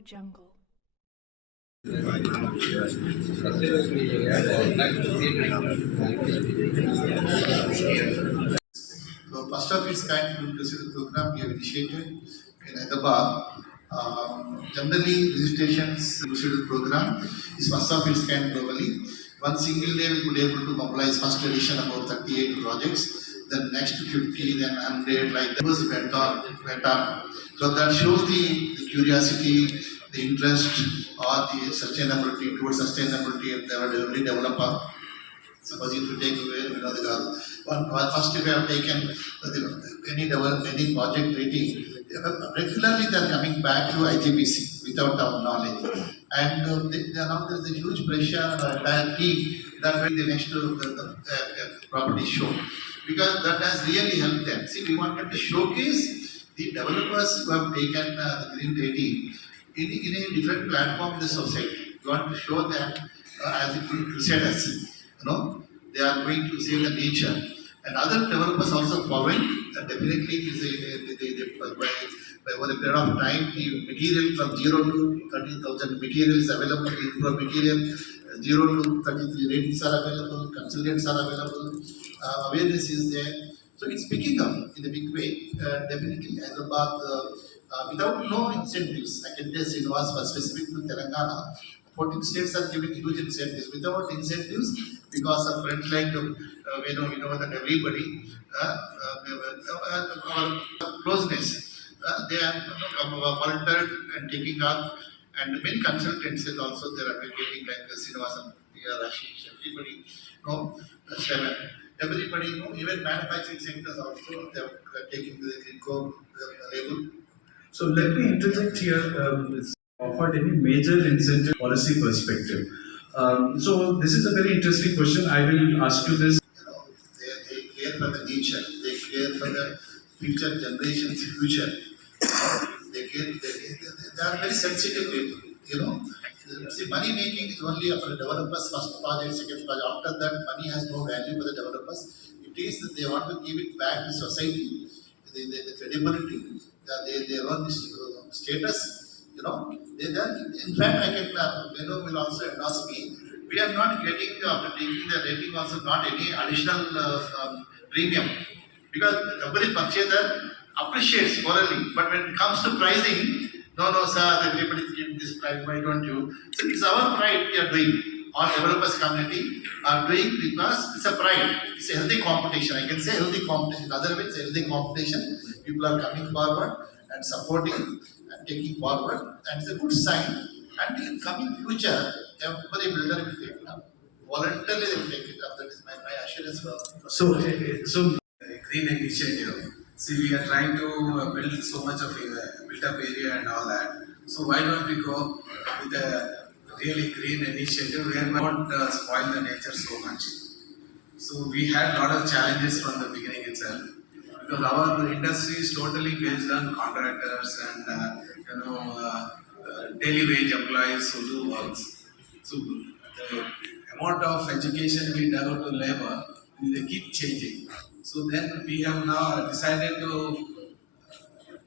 Jungle. So first of its kind inclusive program we have initiated in Hyderabad. Generally, registrations inclusive program is first of its kind globally. One single day we could able to mobilize first edition about 38 projects. Then next 50, then 100, like that was went on. So that shows the curiosity, the interest, or the sustainability towards sustainability of the delivery developer. Suppose if you take away, first if you have taken any project rating, regularly they are coming back to IGBC without our knowledge. And now there is a huge pressure on our entire team that will the next property show. Because that has really helped them. See, we wanted to showcase the developers who have taken the green rating in a different platform in the society. We want to show them as a green crusaders. They are going to save the nature. And other developers also following, and definitely is by over a period of time, the material from 0 to 30,000 material is available, from material 0 to 33 ratings are available, consultants are available, awareness is there. So it's picking up in a big way. Definitely, Hyderabad, without no incentives, I can tell it was for specific to Telangana. 14 states are giving huge incentives. Without incentives, because of friends like that everybody, our closeness, they are volunteered and taking up, and many consultants is also they are advocating like Srinivasan, Rashish, everybody, Seven, everybody, even manufacturing sectors also they are taking the Greenco label. So let me interject here. It's offered any major incentive policy perspective. So this is a very interesting question. I will ask you this. They care for the nature, they care for the future generations' future. They are very sensitive people, you know. See, money making is only for the developers, first project, second project. After that, money has no value for the developers. It is that they want to give it back to society, the credibility, they earn this status, they are, in fact, I can, will also endorse me. We are not getting, after taking the rating, also not any additional premium because every purchaser appreciates morally, but when it comes to pricing, no, sir, everybody is giving this price, why don't you? So it's our pride we are doing. All developers community are doing because it's a pride. It's a healthy competition. I can say healthy competition. Otherwise, healthy competition. People are coming forward and supporting and taking forward, and it's a good sign. And in coming future, every builder will take it up. Voluntarily, they will take it up. That is my assurance. So green initiative. See, we are trying to build so much of built up area and all that. So why don't we go with a really green initiative where we don't spoil the nature so much. So we had a lot of challenges from the beginning itself because our industry is totally based on contractors and daily wage employees who do works. So the amount of education we devote to labor, they keep changing. So then we have now decided to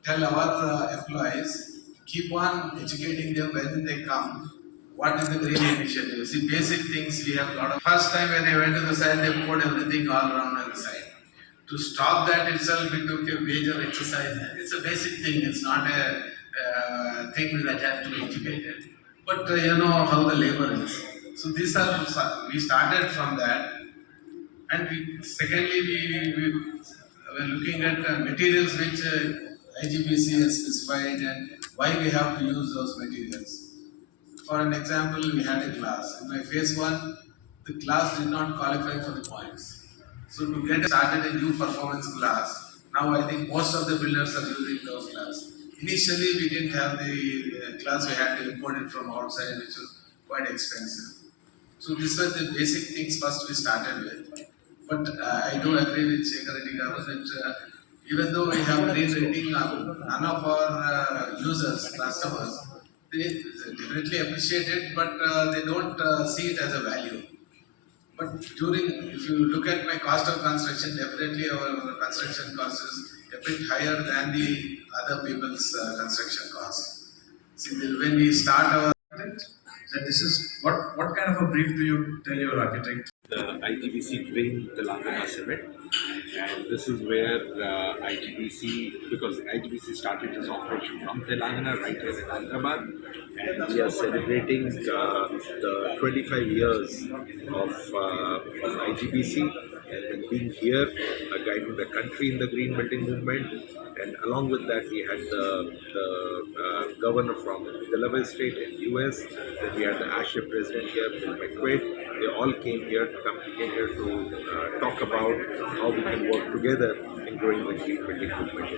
tell our employees keep on educating them when they come. What is the green initiative? See, basic things we have got. First time when I went to the site, they put everything all around on the site. To stop that itself, it took a major exercise. It's a basic thing. It's not a thing that has to be educated. But you know how the labor is. So these are we started from that, and secondly we were looking at materials which IGBC has specified and why we have to use those materials. For an example, we had a class. In my phase one, the class did not qualify for the points. So to get started a new performance class, now I think most of the builders are using those class. Initially, we didn't have the class, we had to import it from outside, which was quite expensive. So these were the basic things first we started with. But I do agree with Shekhar Reddy Garu that even though we have green rating, none of our users, customers, they definitely appreciate it, but they don't see it as a value. But if you look at my cost of construction, definitely our construction cost is a bit higher than the other people's construction cost. See, when we start our that this is what kind of a brief do you tell your architect? The IGBC Green Telangana Summit, and this is where IGBC, because IGBC started its operation from Telangana right here in Hyderabad, and we are celebrating the 25 years of IGBC, and then being here, guiding the country in the green building movement. And along with that, we had the governor from Delaware State in US. Then we had the ASHA president here, Bill McQuaid. They all came here to talk about how we can work together in growing the green building movement.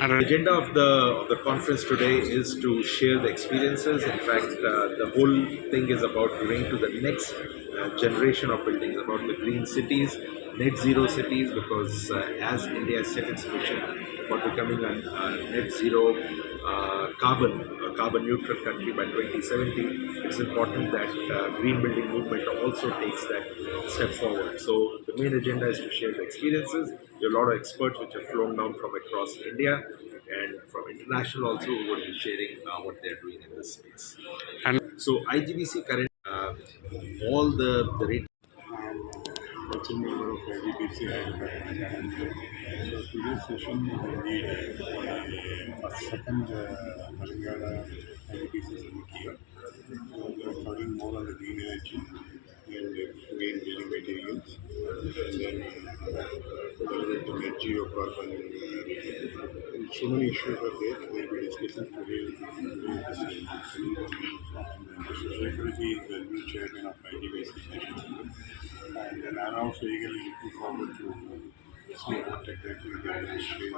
And the agenda of the conference today is to share the experiences. In fact, the whole thing is about going to the next generation of buildings, about the green cities, net zero cities, because as India has set its mission for becoming a net zero carbon neutral country by 2070, it's important that green building movement also takes that step forward. So the main agenda is to share the experiences. There are a lot of experts which have flown down from across India and from international also, who will be sharing what they're doing in this space. And so IGBC current all the rate. Also member of IGPC and so today's session will be a second Telangana IGPC summit here. So we are talking more on the green energy and green building materials, and then relevant to net zero carbon. And so many issues are there. We will be discussing today during this session. And Mr. Secretary is the new chairman of IGPC session. And then I'm also eagerly looking forward to see what exactly the administration.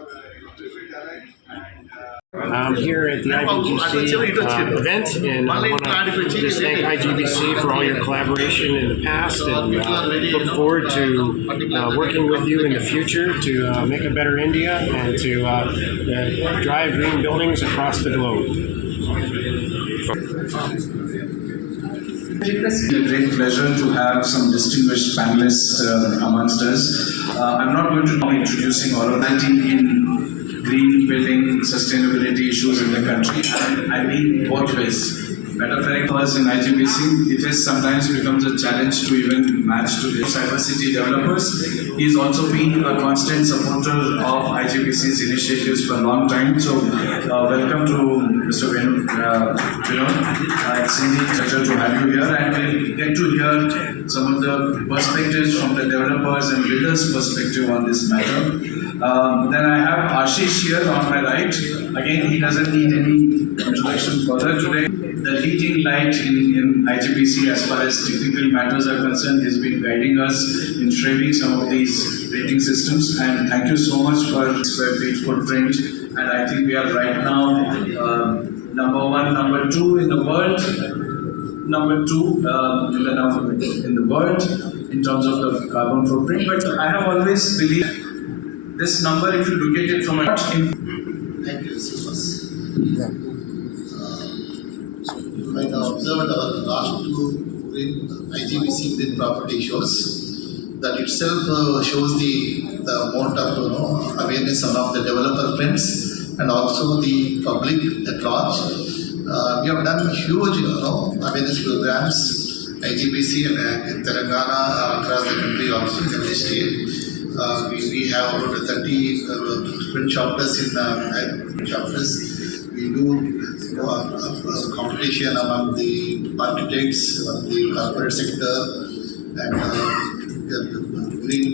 I'm here at the IGBC event, and I want to just thank IGBC for all your collaboration in the past, and look forward to working with you in the future to make a better India and to drive green buildings across the globe. It's a great pleasure to have some distinguished panelists amongst us. I'm not going to be introducing all of that in green building sustainability issues in the country. I mean both ways. Better faring for us in IGBC, it is sometimes becomes a challenge to even match to the cybersecurity developers. He's also been a constant supporter of IGBC's initiatives for a long time. So welcome to Mr. Vinod. It's indeed a pleasure to have you here, and we'll get to hear some of the perspectives from the developers and builders' perspective on this matter. Then I have Ashish here on my right. Again, he doesn't need any introduction further today. The leading light in IGBC as far as technical matters are concerned. He's been guiding us in framing some of these rating systems, and thank you so much for square feet footprint. And I think we are right now number one, number two in the world, number two in the world in terms of the carbon footprint. But I have always believed this number, if you look at it from a Thank you, Sivas. You might have observed our last two IGBC green property shows. That itself shows the amount of awareness among the developer friends and also the public at large. We have done huge awareness programs, IGBC and in Telangana, across the country, also in every state. We have about 30 print chapters in chapters. We do competition among the architects, among the corporate sector, and green